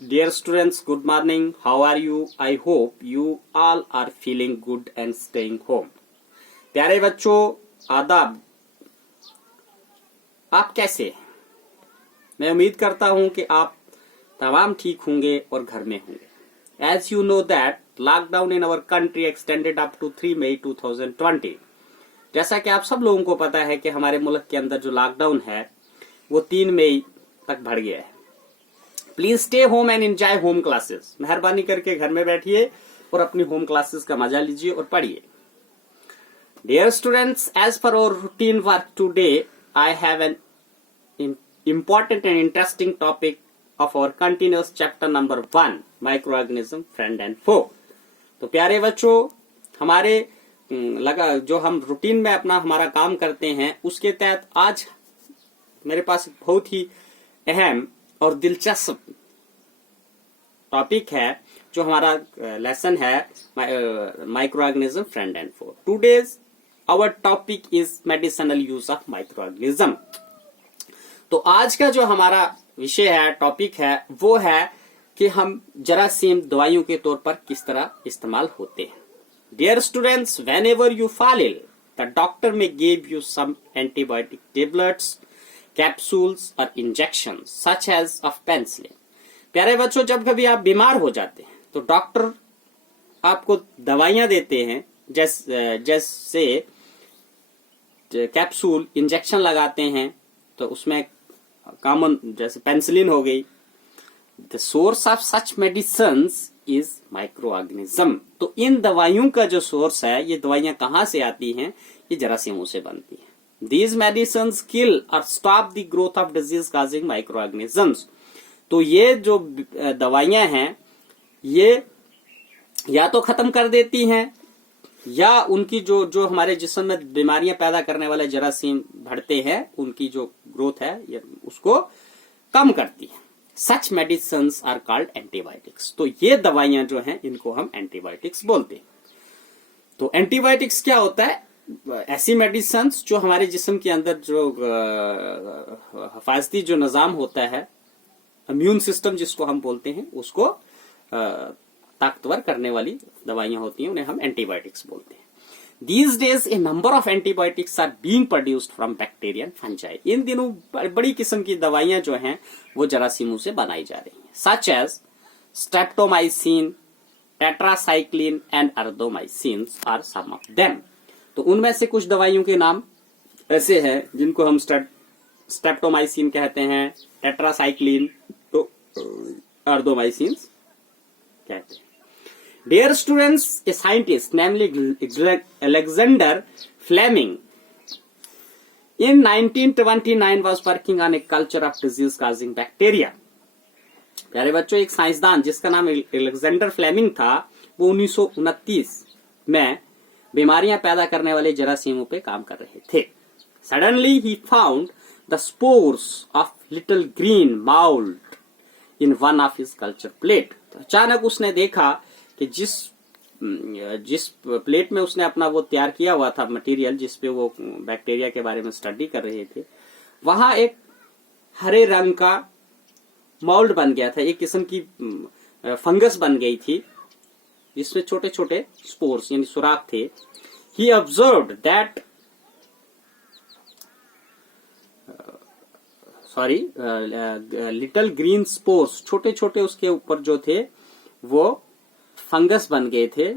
Dear students, good morning. How are you? I hope you all are feeling good and staying home. प्यारे बच्चों, आदाब। आप कैसे हैं? मैं उम्मीद करता हूं कि आप तमाम ठीक होंगे और घर में होंगे। As you know that lockdown in our country extended up to 3 May 2020. जैसा कि आप सब लोगों को पता है कि हमारे मुल्क के अंदर जो लॉकडाउन है वो 3 मई तक बढ़ गया है। Please stay home and enjoy home classes. मेहरबानी करके घर में बैठिए और अपनी होम क्लासेस का मजा लीजिए और पढ़िए। Dear students, as per our routine work today I have an important and interesting topic of our continuous chapter number 1, microorganism friend and foe। तो प्यारे बच्चों, हमारे जो हम रूटीन में अपना हमारा काम करते हैं उसके तहत आज मेरे पास बहुत ही अहम और दिलचस्प टॉपिक है जो हमारा लेसन है microorganism friend and foe. Today's our topic is medicinal use of microorganism. तो आज का जो हमारा विषय है, टॉपिक है, वो है कि हम जरासीम दवाइयों के तौर पर किस तरह इस्तेमाल होते हैं। Dear students, whenever you fall ill the doctor may give you some antibiotic tablets, capsules और injection such as of penicillin. प्यारे बच्चों, जब कभी आप बीमार हो जाते हैं तो डॉक्टर आपको दवाइयां देते हैं, जैसे कैप्सूल, इंजेक्शन लगाते हैं, तो उसमें कॉमन जैसे पेनिसिलिन हो गई। The source of such medicines is micro organism. तो इन दवाइयों का जो सोर्स है, ये दवाइयां कहां से आती हैं? ये जरासीमों से बनती हैं। These medicines kill or stop the growth of disease causing microorganisms। तो ये जो दवाइयां हैं ये या तो खत्म कर देती हैं या उनकी जो हमारे जिस्म में बीमारियां पैदा करने वाले जरासीम बढ़ते हैं, उनकी जो ग्रोथ है ये उसको कम करती है। सच मेडिसिन्स आर कॉल्ड एंटीबायोटिक्स। तो ये दवाइयां जो हैं इनको हम एंटीबायोटिक्स बोलते हैं। तो एंटीबायोटिक्स क्या होता है? ऐसी मेडिसिन्स जो हमारे जिस्म के अंदर जो हिफाजती जो निजाम होता है, इम्यून सिस्टम जिसको हम बोलते हैं, उसको ताकतवर करने वाली दवाइयां होती हैं, उन्हें हम एंटीबायोटिक्स बोलते हैं। These days a number of antibiotics are being produced from bacteria and fungi। इन दिनों बड़ी किस्म की दवाइयां जो हैं वो जरासीमों से बनाई जा रही हैं, such as streptomycin, tetracycline and erythromycin are some of them। तो उनमें से कुछ दवाइयों के नाम ऐसे हैं जिनको हम स्ट्रेप्टोमाइसिन कहते हैं, टेट्रासाइक्लिन, तो एरिथ्रोमाइसिन कहते हैं। Dear students, a scientist namely Alexander Fleming in 1929 was working on a culture of disease causing bacteria। प्यारे बच्चों, एक साइंसदान जिसका नाम अलेक्जेंडर फ्लेमिंग था, वो 1929 में बीमारियां पैदा करने वाले जरासीमों पे काम कर रहे थे। Suddenly he found the spores of little green mould in one of his culture plate. तो अचानक उसने देखा कि जिस प्लेट में उसने अपना वो तैयार किया हुआ था मटेरियल, जिसपे वो बैक्टीरिया के बारे में स्टडी कर रहे थे, वहां एक हरे रंग का माउल्ड बन गया था, एक किस्म की फंगस बन गई थी जिसमें छोटे छोटे स्पोर्स यानी सुराख थे। He observed that little green spores, छोटे छोटे उसके ऊपर जो थे वो फंगस बन गए थे।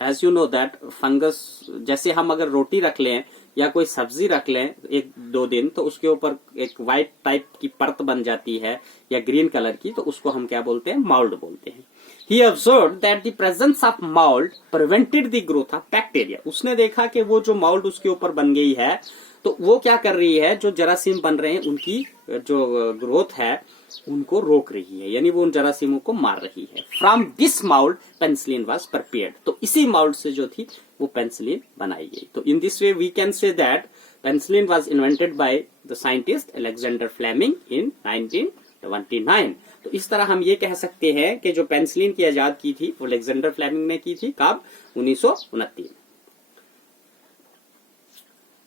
As you know that fungus, जैसे हम अगर रोटी रख लें या कोई सब्जी रख लें 1-2 दिन, तो उसके ऊपर एक व्हाइट टाइप की परत बन जाती है या ग्रीन कलर की, तो उसको हम क्या बोलते हैं? माउल्ड बोलते हैं। He observed that the presence of mold prevented the growth of bacteria। उसने देखा कि वो जो माउल्ड उसके ऊपर बन गई है, तो वो क्या कर रही है, जो जरासीम बन रहे हैं उनकी जो ग्रोथ है उनको रोक रही है, यानी वो उन जरासीमों को मार रही है। From this mould penicillin was prepared. तो इसी माउल्ड से जो थी वो पेनिसिलिन बनाई गई। तो in this way we can say that penicillin was invented by the scientist Alexander Fleming in 1929। तो इस तरह हम ये कह सकते हैं कि जो पेनिसिलिन की इजाद की थी वो अलेक्जेंडर फ्लेमिंग ने की थी। कब? 1929।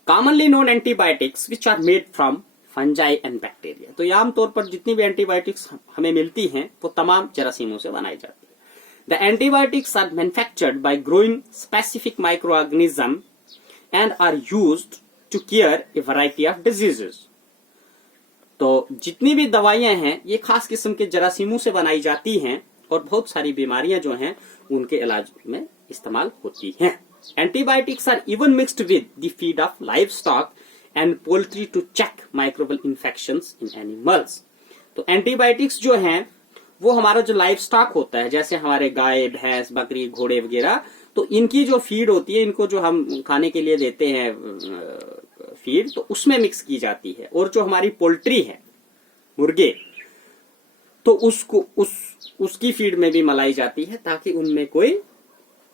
Commonly known antibiotics which are made from fungi and bacteria. तो ये आमतौर पर जितनी भी एंटीबायोटिक्स हमें मिलती हैं वो तमाम जरासीमों से बनाई जाती है। The antibiotics are manufactured by growing specific microorganism and are used to care a variety of diseases. तो जितनी भी दवाइयां हैं ये खास किस्म के जरासीमों से बनाई जाती हैं और बहुत सारी बीमारियां जो हैं उनके इलाज में इस्तेमाल होती हैं। Antibiotics are even mixed with the feed of livestock and poultry to check microbial infections in animals. तो एंटीबायोटिक्स जो हैं वो हमारा जो लाइव स्टॉक होता है, जैसे हमारे गाय, भैंस, बकरी, घोड़े वगैरह, तो इनकी जो फीड होती है, इनको जो हम खाने के लिए देते हैं फीड, तो उसमें मिक्स की जाती है। और जो हमारी पोल्ट्री है, मुर्गे, तो उसको उसकी फीड में भी मलाई जाती है ताकि उनमें कोई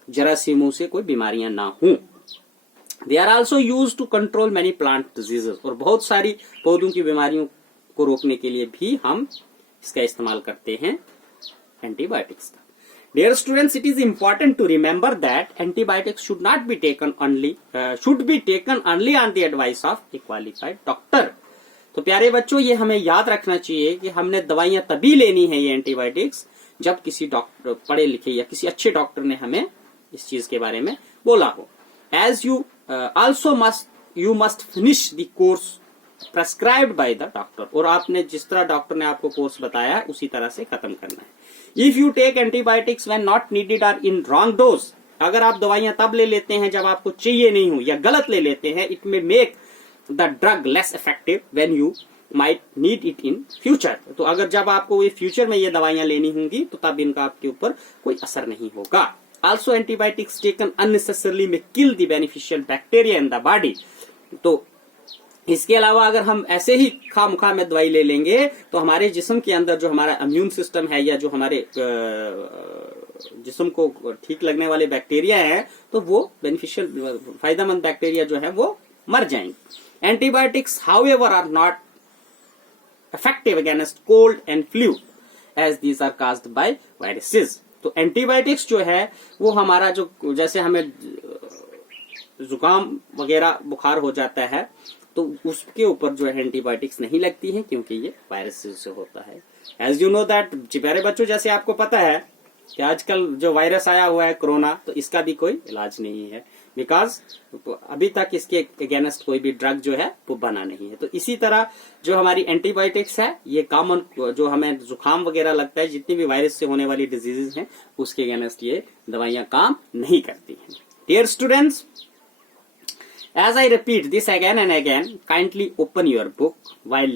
जरासीमों से कोई बीमारियां ना हों। They are also use to control many plant diseases, और बहुत सारी पौधों की बीमारियों को रोकने के लिए भी हम इसका इस्तेमाल करते हैं एंटीबायोटिक्स का। Dear students, it is important to remember that antibiotics should be taken only on the advice of a qualified doctor. तो प्यारे बच्चों, ये हमें याद रखना चाहिए कि हमने दवाइयां तभी लेनी है ये एंटीबायोटिक्स जब किसी डॉक्टर, पढ़े लिखे या किसी अच्छे डॉक्टर ने हमें इस चीज के बारे में बोला हो। As you also must finish the course prescribed by the doctor, और आपने जिस तरह डॉक्टर ने आपको कोर्स बताया है उसी तरह से खत्म करना है। If you take antibiotics when not needed or in wrong dose, अगर आप दवाइयां तब ले लेते हैं जब आपको चाहिए नहीं हो या गलत ले लेते हैं, it may make the drug less effective when you might need it in future. तो अगर जब आपको ये फ्यूचर में ये दवाइयां लेनी होंगी तो तब इनका आपके ऊपर कोई असर नहीं होगा। Also antibiotics taken unnecessarily may kill the beneficial bacteria in the body. तो इसके अलावा अगर हम ऐसे ही खामखा में दवाई ले लेंगे तो हमारे जिस्म के अंदर जो हमारा इम्यून सिस्टम है या जो हमारे जिस्म को ठीक लगने वाले बैक्टीरिया हैं तो वो बेनिफिशियल फायदेमंद बैक्टीरिया जो है वो मर जाएंगे। Antibiotics however are not effective against cold and flu as these are caused by viruses. तो एंटीबायोटिक्स जो है वो हमारा जो, जैसे हमें जुकाम वगैरह बुखार हो जाता है तो उसके ऊपर जो है एंटीबायोटिक्स नहीं लगती है क्योंकि ये वायरसेस से होता है। एज यू नो दैट, प्यारे बच्चों, जैसे आपको पता है कि आजकल जो वायरस आया हुआ है कोरोना, तो इसका भी कोई इलाज नहीं है बिकॉज अभी तक इसके अगेंस्ट कोई भी ड्रग जो है वो बना नहीं है। तो इसी तरह जो हमारी एंटीबायोटिक्स है ये कॉमन जो हमें जुकाम वगैरह लगता है, जितनी भी वायरस से होने वाली डिजीजेस हैं उसके अगेंस्ट ये दवाइयां काम नहीं करती हैं। Dear students, as I repeat this again and again, kindly open your book while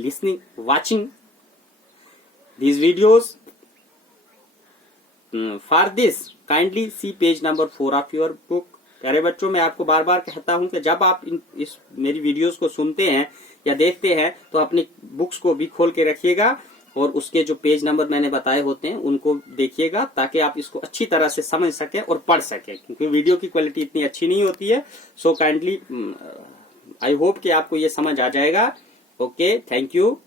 watching these videos. For this, kindly see page number 4 of your book. प्यारे बच्चों, मैं आपको बार बार कहता हूं कि जब आप इस मेरी वीडियोस को सुनते हैं या देखते हैं तो अपनी बुक्स को भी खोल के रखिएगा और उसके जो पेज नंबर मैंने बताए होते हैं उनको देखिएगा ताकि आप इसको अच्छी तरह से समझ सकें और पढ़ सकें, क्योंकि वीडियो की क्वालिटी इतनी अच्छी नहीं होती है। सो काइंडली आई होप कि आपको ये समझ आ जाएगा। Okay, thank you.